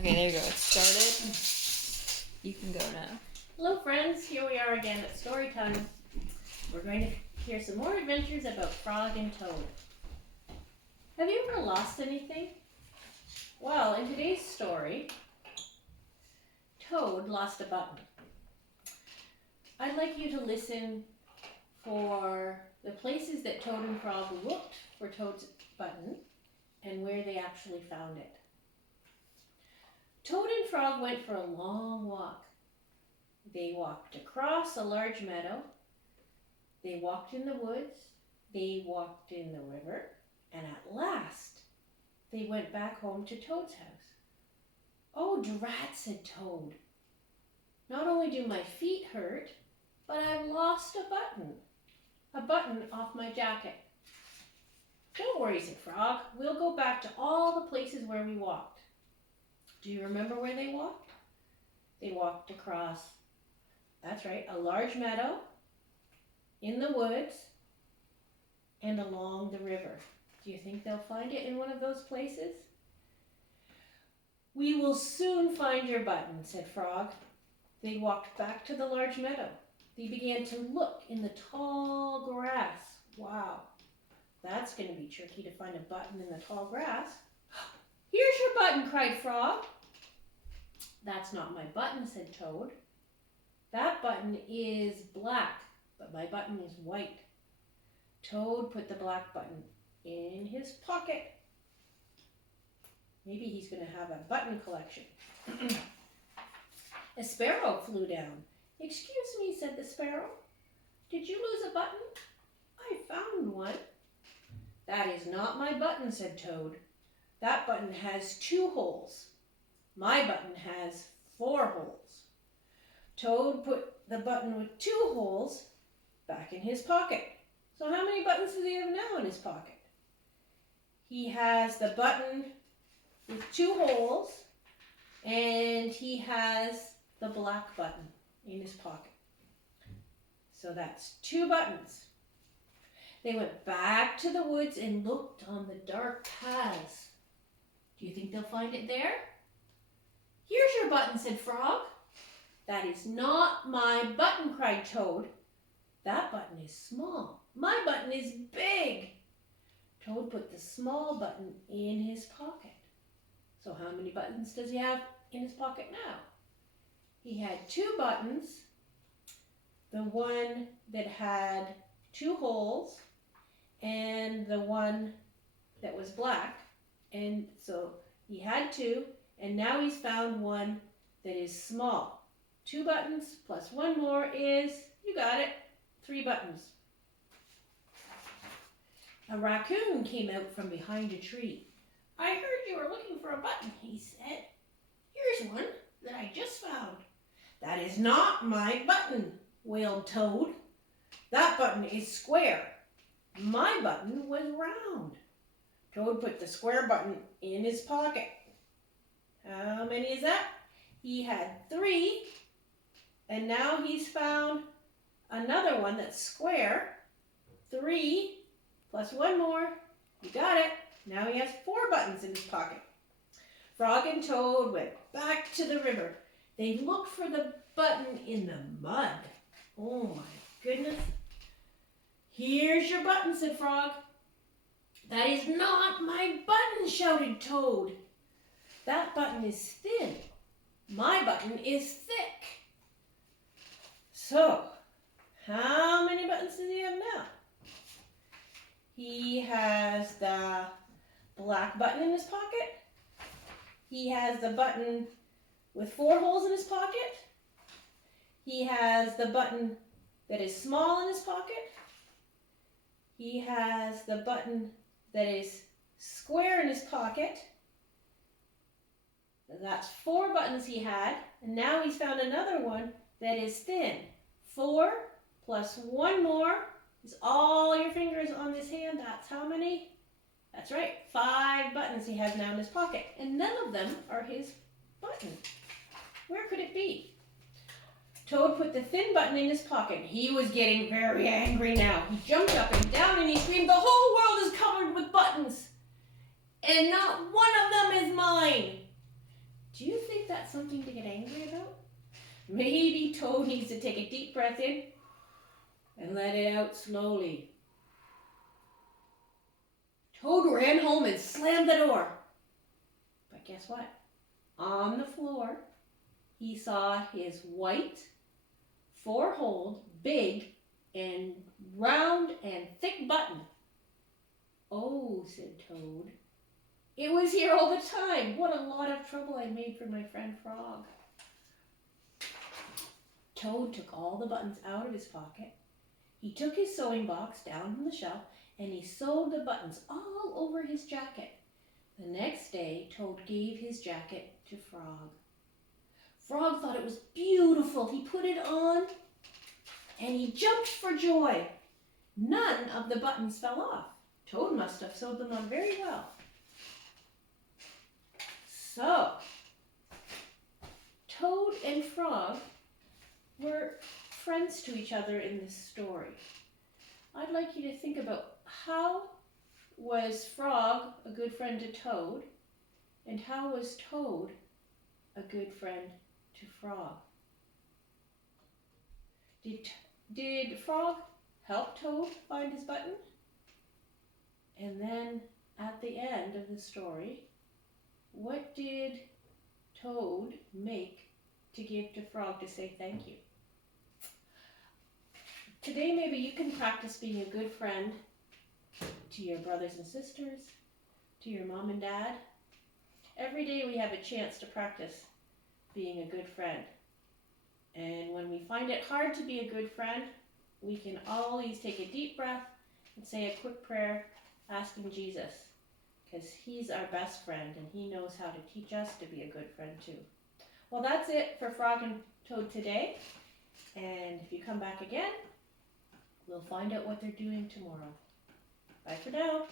Okay, there you go. It started. You can go now. Hello friends, here we are again at story time. We're going to hear some more adventures about Frog and Toad. Have you ever lost anything? Well, in today's story, Toad lost a button. I'd like you to listen for the places that Toad and Frog looked for Toad's button and where they actually found it. Toad and Frog went for a long walk. They walked across a large meadow. They walked in the woods. They walked in the river. And at last, they went back home to Toad's house. "Oh, drat," said Toad. "Not only do my feet hurt, but I've lost a button off my jacket." "Don't worry," said Frog. "We'll go back to all the places where we walked." Do you remember where they walked? They walked across, that's right, a large meadow, in the woods, and along the river. Do you think they'll find it in one of those places? "We will soon find your button," said Frog. They walked back to the large meadow. They began to look in the tall grass. Wow, that's going to be tricky to find a button in the tall grass. "Here's your button," cried Frog. "That's not my button," said Toad. "That button is black, but my button is white." Toad put the black button in his pocket. Maybe he's going to have a button collection. A sparrow flew down. "Excuse me," said the sparrow. "Did you lose a button?" "I found one." "That is not my button," said Toad. "That button has 2 holes. My button has 4 holes." Toad put the button with 2 holes back in his pocket. So how many buttons does he have now in his pocket? He has the button with 2 holes, and he has the black button in his pocket. So that's 2 buttons. They went back to the woods and looked on the dark paths. Do you think they'll find it there? "Here's your button," said Frog. "That is not my button," cried Toad. "That button is small. My button is big." Toad put the small button in his pocket. So how many buttons does he have in his pocket now? He had 2 buttons. The one that had 2 holes and the one that was black. And so he had 2, and now he's found one that is small. 2 buttons plus 1 more is, you got it, 3 buttons. A raccoon came out from behind a tree. "I heard you were looking for a button," he said. "Here's one that I just found." "That is not my button," wailed Toad. "That button is square. My button was round." Toad put the square button in his pocket. How many is that? He had 3, and now he's found another one that's square. 3 plus 1 more, you got it. Now he has 4 buttons in his pocket. Frog and Toad went back to the river. They looked for the button in the mud. Oh my goodness. "Here's your button," said Frog. "That is not my button," shouted Toad. "That button is thin. My button is thick." So, how many buttons does he have now? He has the black button in his pocket. He has the button with 4 holes in his pocket. He has the button that is small in his pocket. He has the button that is square in his pocket. That's 4 buttons he had, and now he's found another one that is thin. 4 plus 1 more is all your fingers on this hand. That's how many? That's right, 5 buttons he has now in his pocket, and none of them are his button. Where could it be? Toad put the thin button in his pocket. He was getting very angry now. He jumped up and down and he screamed, "The whole world is covered with buttons, and not one of them is mine." Do you something to get angry about? Maybe Toad needs to take a deep breath in and let it out slowly. Toad ran home and slammed the door. But guess what? On the floor, he saw his white, four-holed, big, and round and thick button. Oh, said Toad. It was here all the time. What a lot of trouble I made for my friend Frog. Toad took all the buttons out of his pocket. He took his sewing box down from the shelf and he sewed the buttons all over his jacket. The next day, Toad gave his jacket to Frog. Frog thought it was beautiful. He put it on and he jumped for joy. None of the buttons fell off. Toad must have sewed them on very well. So, Toad and Frog were friends to each other in this story. I'd like you to think about how was Frog a good friend to Toad, and how was Toad a good friend to Frog? Did Frog help Toad find his button? And then at the end of the story, what did Toad make to give to Frog to say thank you? Today maybe you can practice being a good friend to your brothers and sisters, to your mom and dad. Every day we have a chance to practice being a good friend. And when we find it hard to be a good friend, we can always take a deep breath and say a quick prayer asking Jesus, because he's our best friend and he knows how to teach us to be a good friend too. Well, that's it for Frog and Toad today. And if you come back again, we'll find out what they're doing tomorrow. Bye for now.